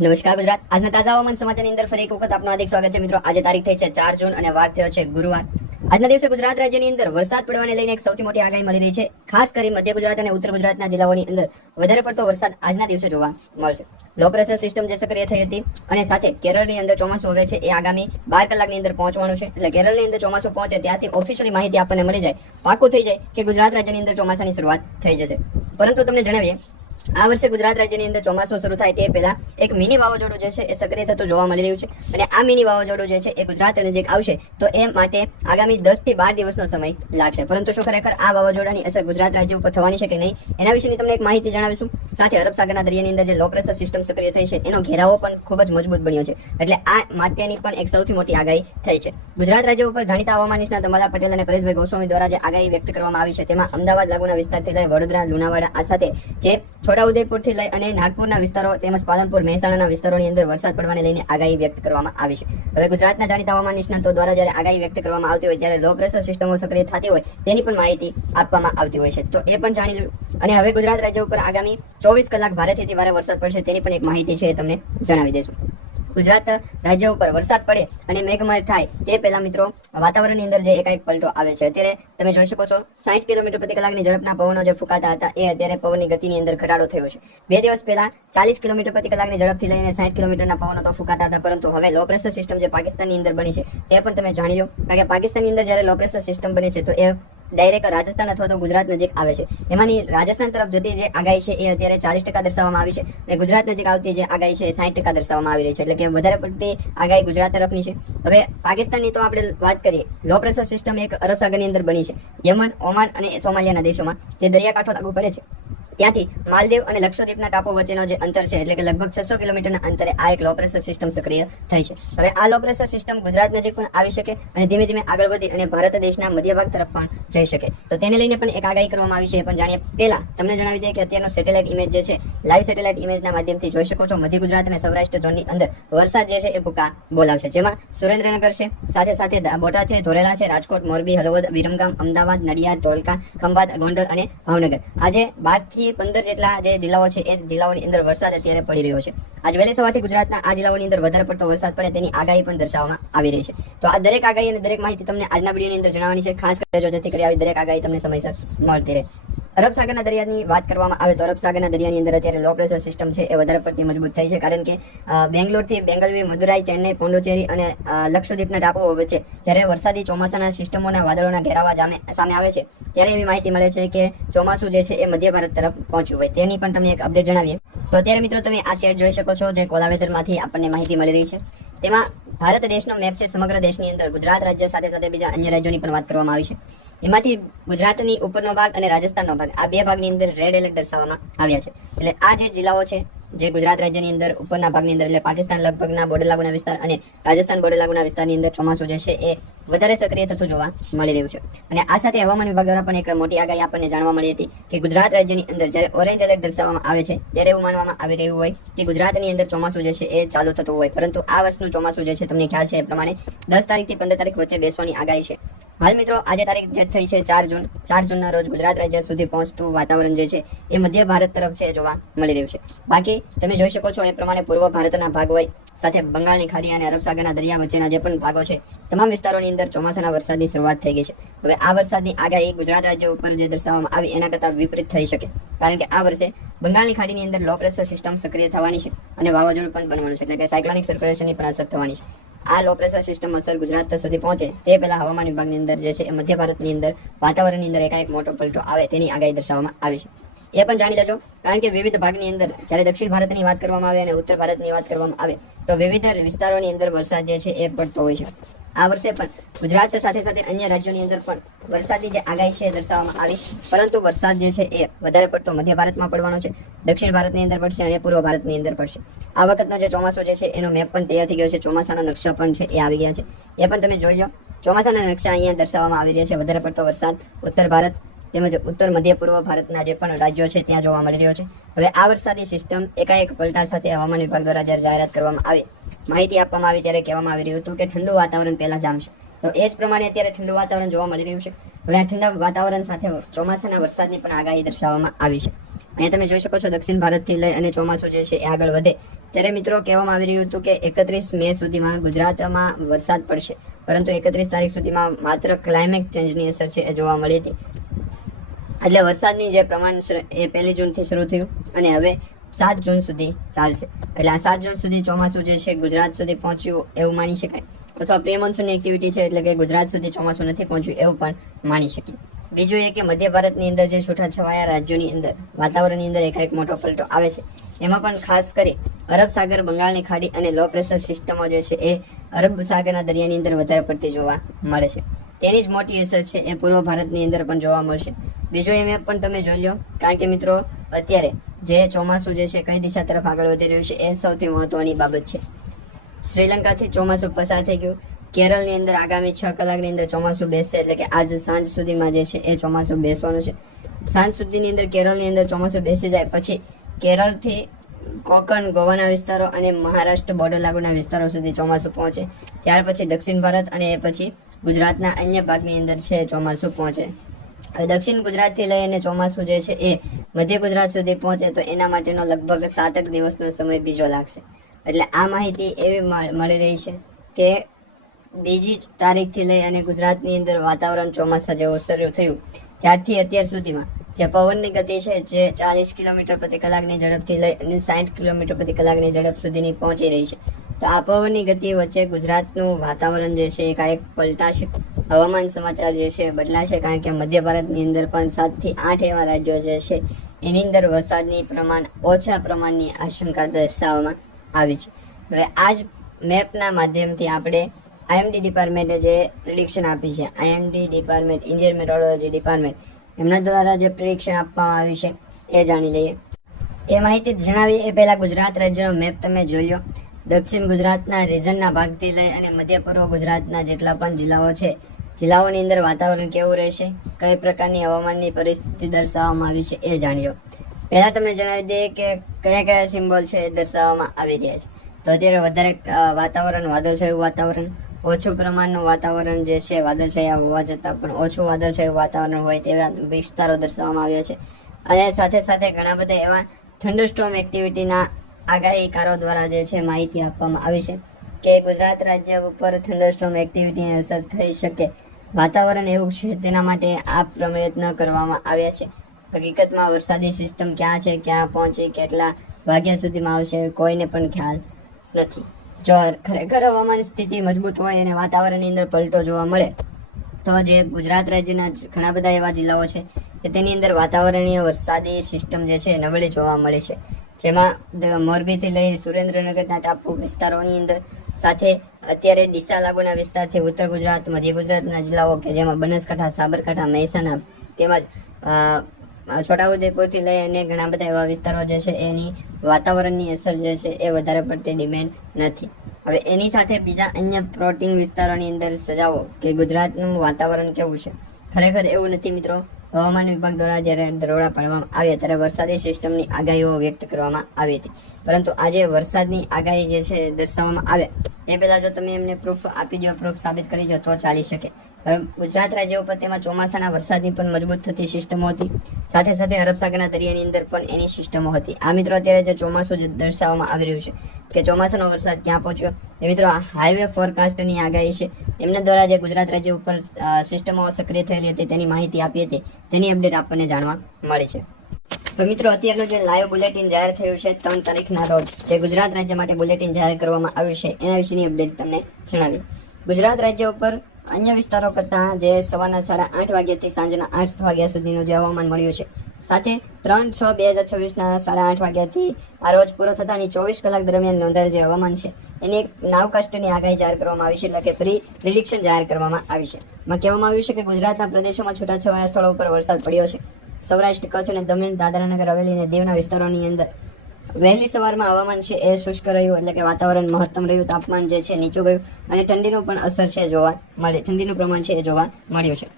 નમસ્કાર ગુજરાત. આજના તાજા હવામાન સમાચારની અંદર ફરી એક વખત આપનું હાર્દિક સ્વાગત છે મિત્રો. આજે તારીખ થઈ છે 4 જૂન અને વાર થયો છે ગુરુવાર. આજના દિવસે ગુજરાત રાજ્યની અંદર વરસાદ પડવાને લઈને એક સૌથી મોટી આગાહી મળી રહી છે. ખાસ કરી મધ્ય ગુજરાત અને ઉત્તર ગુજરાતના જિલ્લાઓની અંદર વધારે પડતો વરસાદ આજના દિવસે જોવા મળશે. લો પ્રેશર સિસ્ટમ જે સક્રિય થઈ હતી અને સાથે કેરળની અંદર ચોમાસું હવે છે એ આગામી 12 કલાકની અંદર પહોંચવાનું છે. એટલે કેરળની અંદર ચોમાસું પહોંચે ત્યારથી ઓફિશિયલી માહિતી આપણને મળી જાય, પાકું થઈ જાય કે ગુજરાત રાજ્યની અંદર ચોમાસાની શરૂઆત થઈ જશે. પરંતુ તમને જણાવીએ, આ વર્ષે ગુજરાત રાજ્યની અંદર ચોમાસું શરૂ થાય તે પહેલા એક મિની વાવાઝોડું જે છે એ સક્રિય થતું જોવા મળી રહ્યું છે. અને આ મિની વાવાઝોડું જે છે એ ગુજરાત નજીક આવશે તો એ માટે આગામી 10 થી 12 દિવસનો સમય લાગશે. પરંતુ શું ખરેખર આ વાવાઝોડાની અસર ગુજરાત રાજ્ય ઉપર થવાની છે કે નહીં, એના વિશેની તમને એક માહિતી જણાવીશું. સાથે અરબ સાગરના દરિયાની અંદર જે લો પ્રેશર સિસ્ટમ સક્રિય થઈ છે એનો ઘેરાવો પણ ખૂબ જ મજબૂત બન્યો છે. એટલે આ માટેની પણ એક સૌથી મોટી આગાહી થઈ છે. ગુજરાત રાજ્ય ઉપર જાણીતા હવામાન નિષ્ણાત અંબાલા પટેલ અને પરેશભાઈ ગોસ્વામી દ્વારા જે આગાહી વ્યક્ત કરવામાં આવી છે તેમાં અમદાવાદ લાગુના વિસ્તારથી લઈ વડોદરા, લુણાવાડા આ સાથે જે છોટાઉદેપુરથી લઈ અને નાગપુરના વિસ્તારો તેમજ પાલનપુર, મહેસાણાના વિસ્તારોની અંદર વરસાદ પડવાને લઈને આગાહી વ્યક્ત કરવામાં આવી છે. હવે ગુજરાતના જાણીતા હવામાન નિષ્ણાતો દ્વારા જ્યારે આગાહી વ્યક્ત કરવામાં આવતી હોય ત્યારે લો પ્રેશર સિસ્ટમો સક્રિય થતી હોય તેની પણ માહિતી આપવામાં આવતી હોય છે. તો એ પણ જાણી લો. અને હવે ગુજરાત રાજ્ય ઉપર આગામી 24 કલાક ભારેથી ભારે વરસાદ પડશે તેની પણ એક માહિતી છે એ તમને જણાવી દઈશું. ગુજરાત રાજ્ય ઉપર વરસાદ પડે અને મેઘમય થાય તે પહેલા મિત્રો વાતાવરણની અંદર જે એકાએક પલટો આવે છે. અત્યારે તમે જોઈ શકો છો 60 કિલોમીટર પ્રતિ કલાકની ઝડપના પવનો જે ફૂંકાતા હતા એ અત્યારે પવનની ગતિની અંદર ઘટાડો થયો છે. 2 દિવસ પહેલા 40 કિલોમીટર પ્રતિ કલાકની ઝડપથી લઈને 60 કિલોમીટરના પવનો તો ફૂંકાતા હતા, પરંતુ હવે લો પ્રેશર સિસ્ટમ જે પાકિસ્તાનની અંદર બની છે તે પણ તમે જાણી લો. કારણ કે પાકિસ્તાનની અંદર જ્યારે લો પ્રેશર સિસ્ટમ બની છે તો એ ડાયરેક્ટ રાજસ્થાન અથવા તો ગુજરાત નજીક આવે છે. એમાંની રાજસ્થાન તરફ જતી જે આગાહી છે એ અત્યારે 40% દર્શાવવામાં આવી છે અને ગુજરાત નજીક આવતી જે આગાહી છે એ 60% દર્શાવવામાં આવી રહી છે. એટલે કે વધારે પડતી આગાહી ગુજરાત તરફની છે. હવે પાકિસ્તાનની તો આપણે વાત કરીએ, લો પ્રેશર સિસ્ટમ એક અરબ સાગરની અંદર બની છે. યમન, ઓમાન અને સોમાલિયાના દેશોમાં જે દરિયાકાંઠો લાગુ પડે છે ત્યાંથી માલદીવ અને લક્ષદ્વીપના ટાપુ વચ્ચેનો જે અંતર છે એટલે કે લગભગ 600 કિલોમીટરના અંતરે આ એક લો પ્રેશર સિસ્ટમ સક્રિય થઈ છે. હવે આ લો પ્રેશર સિસ્ટમ ગુજરાત નજીક પણ આવી શકે અને ધીમે ધીમે આગળ વધી અને ભારત દેશના મધ્ય ભાગ તરફ પણ જઈ શકે. તો તેને લઈને પણ એક આગાહી કરવામાં આવી છે એ પણ જાણીએ. પહેલા તમને જણાવી દઈએ કે અત્યારનો સેટેલાઇટ ઇમેજ જે છે, લાઈવ સેટેલાઇટ ઇમેજના માધ્યમથી જોઈ શકો છો મધ્ય ગુજરાત અને સૌરાષ્ટ્ર ઝોનની અંદર વરસાદ જે છે એ ભૂકા બોલાવશે. જેમાં સુરેન્દ્રનગર છે, સાથે સાથે બોટાદ છે, ધોરેલા છે, રાજકોટ, મોરબી, હળવદ, વિરમગામ, અમદાવાદ, નડિયાદ, ધોળકા, ખંભાત, ગોંડલ અને ભાવનગર આજે 12 થી 15 જેટલા જે જિલ્લાઓ છે એ જિલ્લાઓની અંદર વરસાદ અત્યારે પડી રહ્યો છે. આજ વહેલી સવારથી ગુજરાતના આ જિલ્લાઓની અંદર વધારે પડતો વરસાદ પડે તેની આગાહી પણ દર્શાવવામાં આવી રહી છે. તો આ દરેક આગાહી અને દરેક માહિતી તમને આજના વિડીયોની અંદર જણાવવાની છે. ખાસ કરજો જેથી કરી આવી દરેક આગાહી તમને સમયસર મળતી રહે. અરબ સાગરના દરિયાની વાત કરવામાં આવે તો અરબ સાગરના દરિયાની અંદર અત્યારે લો પ્રેશર સિસ્ટમ છે એ વધારે પડતી મજબૂત થઈ છે. કારણ કે બેંગ્લોરથી બેંગલવી, મદુરાઈ, ચેન્નઈ, પોંડુચેરી અને લક્ષદ્વીપના ટાપુઓ વચ્ચે જ્યારે વરસાદી ચોમાસાના સિસ્ટમોના વાદળોના ઘેરાવા સામે આવે છે ત્યારે એવી માહિતી મળે છે કે ચોમાસું જે છે એ મધ્ય ભારત તરફ પહોંચ્યું હોય. તેની પણ તમને એક અપડેટ જણાવીએ તો અત્યારે મિત્રો તમે આ ચેટ જોઈ શકો છો જે કોલાવેદરમાંથી આપણને માહિતી મળી રહી છે. તેમાં ભારત દેશનો મેપ છે. સમગ્ર દેશની અંદર ગુજરાત રાજ્ય સાથે સાથે બીજા અન્ય રાજ્યોની પણ વાત કરવામાં આવી છે. એમાંથી ગુજરાતની ઉપરનો ભાગ અને રાજસ્થાનનો ભાગ આ બે ભાગની અંદર રેડ એલર્ટ દર્શાવવામાં આવ્યા છે. એટલે આ જે જિલ્લાઓ છે જે ગુજરાત રાજ્યની અંદર ઉપરના ભાગની અંદર એટલે પાકિસ્તાન લગભગના બોર્ડર લાગુના વિસ્તાર અને રાજસ્થાન બોર્ડર લાગુના વિસ્તારની અંદર ચોમાસું જે છે એ વધારે સક્રિય થતું જોવા મળી રહ્યું છે. અને આ સાથે હવામાન વિભાગ દ્વારા પણ એક મોટી આગાહી આપણને જાણવા મળી હતી કે ગુજરાત રાજ્યની અંદર જ્યારે ઓરેન્જ એલર્ટ દર્શાવવામાં આવે છે ત્યારે એવું માનવામાં આવી રહ્યું હોય કે ગુજરાતની અંદર ચોમાસું જે છે એ ચાલુ થતું હોય. પરંતુ આ વર્ષનું ચોમાસું જે છે તમને ખ્યાલ છે એ પ્રમાણે 10 તારીખથી 15 તારીખ વચ્ચે બેસવાની આગાહી છે. હાલ મિત્રો આજે તારીખ જે થઈ છે 4 જૂન. 4 જૂનના રોજ ગુજરાત રાજ્ય સુધી પહોંચતું વાતાવરણ જે છે એ મધ્ય ભારત તરફ છે જોવા મળી રહ્યું છે. બાકી તમે જોઈ શકો છો એ પ્રમાણે પૂર્વ ભારતના ભાગ હોય, સાથે બંગાળની ખાડી અને અરબ સાગરના દરિયા વચ્ચેના જે પણ ભાગો છે તમામ વિસ્તારોની અંદર ચોમાસાના વરસાદની શરૂઆત થઈ ગઈ છે. હવે આ વરસાદની આગાહી ગુજરાત રાજ્ય ઉપર જે દર્શાવવામાં આવી એના કરતાં વિપરીત થઈ શકે. કારણ કે આ વર્ષે બંગાળની ખાડીની અંદર લો પ્રેશર સિસ્ટમ સક્રિય થવાની છે અને વાવાઝોડું પણ બનવાનું છે. એટલે કે સાયક્લોનિક સર્ક્યુલેશનની પણ અસર થવાની છે. આ લો પ્રેશર સિસ્ટમ અસર ગુજરાત સુધી પહોંચે તે પહેલા હવામાન વિભાગની અંદર જે છે એ મધ્ય ભારતની અંદર વાતાવરણની અંદર એકાએક મોટો પલટો આવે તેની આગાહી દર્શાવવામાં આવી છે. એ પણ જાણી લેજો. કારણ કે વિવિધ ભાગની અંદર જ્યારે દક્ષિણ ભારતની વાત કરવામાં આવે અને ઉત્તર ભારતની વાત કરવામાં આવે તો વિવિધ વિસ્તારોની અંદર વરસાદ જે છે એ પડતો હોય છે. આ વર્ષે પણ ગુજરાત સાથે સાથે અન્ય રાજ્યોની અંદર પણ વરસાદની જે આગાહી છે એ દર્શાવવામાં આવી, પરંતુ વરસાદ જે છે એ વધારે પડતો મધ્ય ભારતમાં પડવાનો છે, દક્ષિણ ભારતની અંદર પડશે અને પૂર્વ ભારતની અંદર પડશે. આ વખતનો જે ચોમાસું જે છે એનો મેપ પણ તૈયાર થઈ ગયો છે. ચોમાસાના નકશા પણ છે એ આવી ગયા છે. એ પણ તમે જોઈ લો. ચોમાસાના નકશા અહીંયા દર્શાવવામાં આવી રહ્યા છે. વધારે પડતો વરસાદ ઉત્તર ભારત તેમજ ઉત્તર મધ્ય પૂર્વ ભારતના જે પણ રાજ્યો છે ત્યાં જોવા મળી રહ્યો છે. હવે આ વરસાદી સિસ્ટમ એકાએક પલટા સાથે હવામાન વિભાગ દ્વારા જ્યારે જાહેરાત કરવામાં આવી, માહિતી આપવામાં આવી ત્યારે કહેવામાં આવી રહ્યું હતું કે ઠંડુ વાતાવરણ પહેલા જામશે. તો એ જ પ્રમાણે અત્યારે ઠંડુ વાતાવરણ જોવા મળી રહ્યું છે. હવે આ ઠંડા વાતાવરણ સાથે ચોમાસાના વરસાદની પણ આગાહી દર્શાવવામાં આવી છે. અહીંયા તમે જોઈ શકો છો દક્ષિણ ભારતથી લઈ અને ચોમાસું જે છે એ આગળ વધે ત્યારે મિત્રો કહેવામાં આવી રહ્યું હતું કે 31 મે સુધીમાં ગુજરાતમાં વરસાદ પડશે, પરંતુ 31 તારીખ સુધીમાં માત્ર ક્લાઇમેટ ચેન્જની અસર છે એ જોવા મળી હતી. એટલે વરસાદની જે પ્રમાણ એ 1 જૂનથી શરૂ થયું અને હવે 7 જૂન સુધી ચાલશે. એટલે આ 7 જૂન સુધી ચોમાસું જે છે ગુજરાત સુધી પહોંચ્યું એવું માની શકાય, અથવા પ્રી મોન્સૂનની એક્ટિવિટી છે એટલે કે ગુજરાત સુધી ચોમાસું નથી પહોંચ્યું એવું પણ માની શકીએ. બીજું એ કે મધ્ય ભારતની અંદર જે છૂટાછવાયા રાજ્યોની અંદર વાતાવરણની અંદર એકાએક મોટો પલટો આવે છે, એમાં પણ ખાસ કરી અરબ સાગર, બંગાળની ખાડી અને લો પ્રેશર સિસ્ટમો જે છે એ અરબ સાગરના દરિયાની અંદર વધારે પડતી જોવા મળે છે. તેની જ મોટી અસર છે એ પૂર્વ ભારતની અંદર પણ જોવા મળશે. બીજો એ મેપ પણ તમે જોઈ લો, કારણ કે મિત્રો અત્યારે જે ચોમાસું જે છે કઈ દિશા તરફ આગળ વધી રહ્યું છે એ સૌથી મહત્વની બાબત છે. શ્રીલંકાથી ચોમાસું પસાર થઈ ગયું. કેરળની અંદર આગામી 6 કલાકની અંદર ચોમાસું બેસશે, એટલે કે આજ સાંજ સુધીમાં જે છે એ ચોમાસું બેસવાનું છે. સાંજ સુધીની અંદર કેરળની અંદર ચોમાસું બેસી જાય પછી કેરળથી કોકણ, ગોવાના વિસ્તારો અને મહારાષ્ટ્ર બોર્ડર લાગુના વિસ્તારો સુધી ચોમાસું પહોંચે. ત્યાર પછી દક્ષિણ ભારત અને એ પછી ગુજરાતના અન્ય ભાગની અંદર છે ચોમાસું પહોંચે. હવે દક્ષિણ ગુજરાતથી લઈ અને ચોમાસું જે છે એ મધ્ય ગુજરાત સુધી પહોંચે તો એના માટેનો લગભગ 7 દિવસનો સમય બીજો લાગશે. એટલે આ માહિતી એવી મળી રહી છે કે 2 તારીખથી લઈ અને ગુજરાતની અંદર વાતાવરણ ચોમાસા જેવું શરૂ થયું ત્યારથી અત્યાર સુધીમાં જે પવનની ગતિ છે જે 40 કિલોમીટર પ્રતિ કલાકની ઝડપથી લઈ અને 60 કિલોમીટર પ્રતિ કલાકની ઝડપ સુધીની પહોંચી રહી છે. તો આ પવનની ગતિ વચ્ચે ગુજરાતનું વાતાવરણ જે છે એ કાંઈક પલટાશે. હવામાન સમાચાર જે છે બદલાશે, કારણ કે મધ્ય ભારતની અંદર પણ 7 થી 8 એવા રાજ્યો જે છે એની અંદર વરસાદની પ્રમાણ ઓછા પ્રમાણની આશંકા દર્શાવવામાં આવી છે. હવે આ જ મેપના માધ્યમથી આપણે IMD ડિપાર્ટમેન્ટે જે પ્રિડિક્શન આપી છે, IMD department, Indian metrology department, એમના દ્વારા જે પ્રિડિક્શન આપવામાં આવી છે એ જાણી લઈએ. એ માહિતી જણાવી એ પહેલા ગુજરાત રાજ્યનો મેપ તમે જોઈ લો. દક્ષિણ ગુજરાતના રીજનના ભાગથી લઈ અને મધ્ય પૂર્વ ગુજરાતના જેટલા પણ જિલ્લાઓ છે, જિલ્લાઓની અંદર વાતાવરણ કેવું રહેશે, કઈ પ્રકારની હવામાનની પરિસ્થિતિ દર્શાવવામાં આવી છે એ જાણ્યો. પહેલા તમને જણાવી દઈએ કે કયા કયા સિમ્બોલ છે એ દર્શાવવામાં આવી રહ્યા છે. તો અત્યારે વધારે વાતાવરણ વાદળછાયું વાતાવરણ, ઓછું પ્રમાણનું વાતાવરણ જે છે વાદળછાયા હોવા છતાં પણ ઓછું વાદળછાયું વાતાવરણ હોય તેવા વિસ્તારો દર્શાવવામાં આવ્યા છે. અને સાથે સાથે ઘણા બધા એવા થંડરસ્ટોર્મ એક્ટિવિટીના આગાહીકારો દ્વારા જે છે માહિતી આપવામાં આવી છે કે ગુજરાત રાજ્ય ઉપર થંડરસ્ટોર્મ એક્ટિવિટીની અસર થઈ શકે. વાતાવરણ એવું છે તેના માટે આ પ્રયત્ન કરવામાં આવ્યા છે. હકીકતમાં વરસાદી સિસ્ટમ ક્યાં છે, ક્યાં પહોંચી, કેટલા વાગ્યા સુધીમાં આવશે કોઈને પણ ખ્યાલ નથી. જો ખરેખર હવામાન સ્થિતિ મજબૂત હોય અને વાતાવરણની અંદર પલટો જોવા મળે તો જે ગુજરાત રાજ્યના ઘણા બધા એવા જિલ્લાઓ છે કે તેની અંદર વાતાવરણીય વરસાદી સિસ્ટમ જે છે નબળી જોવા મળે છે. જેમાં મોરબીથી લઈ સુરેન્દ્રનગરના ટાપુ વિસ્તારોની અંદર, સાથે અત્યારે ડીસા લાગુના વિસ્તારથી ઉત્તર ગુજરાત, મધ્ય ગુજરાતના જિલ્લાઓ કે જેમાં બનાસકાંઠા, સાબરકાંઠા, મહેસાણા તેમજ છોટાઉદેપુરથી લઈ અને ઘણા બધા એવા વિસ્તારો જે છે એની વાતાવરણની અસર જે છે એ વધારે પડતી ડિમેન્ડ નથી. હવે એની સાથે બીજા અન્ય પ્લોટિંગ વિસ્તારોની અંદર સજાવો કે ગુજરાતનું વાતાવરણ કેવું છે. ખરેખર એવું નથી મિત્રો. હવામાન વિભાગ દ્વારા જ્યારે દરોડા પાડવામાં આવ્યા ત્યારે વરસાદી સિસ્ટમની આગાહીઓ વ્યક્ત કરવામાં આવી હતી, પરંતુ આજે વરસાદની આગાહી જે છે દર્શાવવામાં આવે એ પહેલા જો તમે એમને પ્રૂફ આપી દો, પ્રૂફ સાબિત કરી દો તો ચાલી શકે. હવે ગુજરાત રાજ્ય ઉપર તેમાં ચોમાસાના વરસાદની પણ મજબૂત થતી સિસ્ટમો હતી, સાથે સાથે અરબ સાગરના દરિયાની અંદર પણ એની સિસ્ટમો હતી. આ મિત્રો અત્યારે જે ચોમાસું દર્શાવવામાં આવી રહ્યું છે કે ચોમાસાનો વરસાદ ક્યાં પહોંચ્યો એ મિત્રો હાઈવે ફોરકાસ્ટની આગાહી છે. એમના દ્વારા જે ગુજરાત રાજ્ય ઉપર સિસ્ટમો સક્રિય થયેલી હતી તેની માહિતી આપી હતી, તેની અપડેટ આપણને જાણવા મળી છે. તો મિત્રો અત્યારનું જે લાઈવ બુલેટિન જાહેર થયું છે 3 તારીખના રોજ જે ગુજરાત રાજ્ય માટે બુલેટિન જાહેર કરવામાં આવ્યું છે એના વિશેની અપડેટ તમને જણાવી. ગુજરાત રાજ્ય ઉપર અન્ય વિસ્તારો કરતાં જે સવારના 8:30 વાગ્યાથી સાંજના 8 વાગ્યા સુધીનું જે હવામાન મળ્યું છે, સાથે 3/6/2026ના 8:30 વાગ્યાથી આ રોજ પૂરો થતાની 24 કલાક દરમિયાન નોંધાયેલ જે હવામાન છે એની એક નાવકાસ્ટની આગાહી જાહેર કરવામાં આવી છે, એટલે કે પ્રિડિક્શન જાહેર કરવામાં આવી છે. એમાં કહેવામાં આવ્યું છે કે ગુજરાતના પ્રદેશોમાં છૂટાછવાયા સ્થળો ઉપર વરસાદ પડ્યો છે. સૌરાષ્ટ્ર, કચ્છ અને દમણ, દાદરાનગર હવેલી અને દીવના વિસ્તારોની અંદર વહેલી સવારમાં હવામાન છે એ શુષ્ક રહ્યું, એટલે કે વાતાવરણ મહત્તમ રહ્યું, તાપમાન જે છે નીચું ગયું અને ઠંડીનું પણ અસર છે જોવા મળે, ઠંડીનું પ્રમાણ છે એ જોવા મળ્યું છે.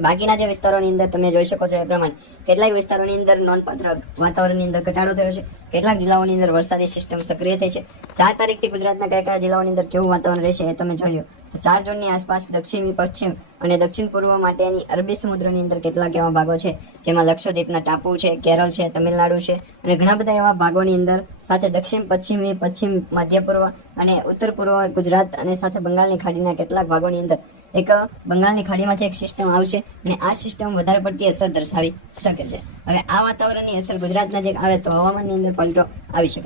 બાકીના જે વિસ્તારોની અંદર તમે જોઈ શકો છો એ પ્રમાણે કેટલાક વિસ્તારોની અંદર નોંધપાત્ર વાતાવરણની અંદર ઘટાડો થયો છે. કેટલાક જિલ્લાઓની અંદર વરસાદી સિસ્ટમ સક્રિય થઈ છે. 4 તારીખથી ગુજરાતના કયા જિલ્લાઓની અંદર કેવું વાતાવરણ રહેશે એ તમે જોઈ લો. તો 4 જૂનની આસપાસ દક્ષિણ પશ્ચિમ અને દક્ષિણ પૂર્વ માટેની અરબી સમુદ્રની અંદર કેટલાક એવા ભાગો છે જેમાં લક્ષદ્વીપના ટાપુ છે, કેરળ છે, તમિલનાડુ છે અને ઘણા બધા એવા ભાગોની અંદર સાથે દક્ષિણ પશ્ચિમી, પશ્ચિમ મધ્ય પૂર્વ અને ઉત્તર પૂર્વ ગુજરાત અને સાથે બંગાળની ખાડીના કેટલાક ભાગોની અંદર એક બંગાળની ખાડીમાંથી એક સિસ્ટમ આવશે અને આ સિસ્ટમ વધારે પડતી અસર દર્શાવી શકે છે. હવે આ વાતાવરણની અસર ગુજરાત નજીક આવે તો હવામાનની અંદર પલટો આવી શકે.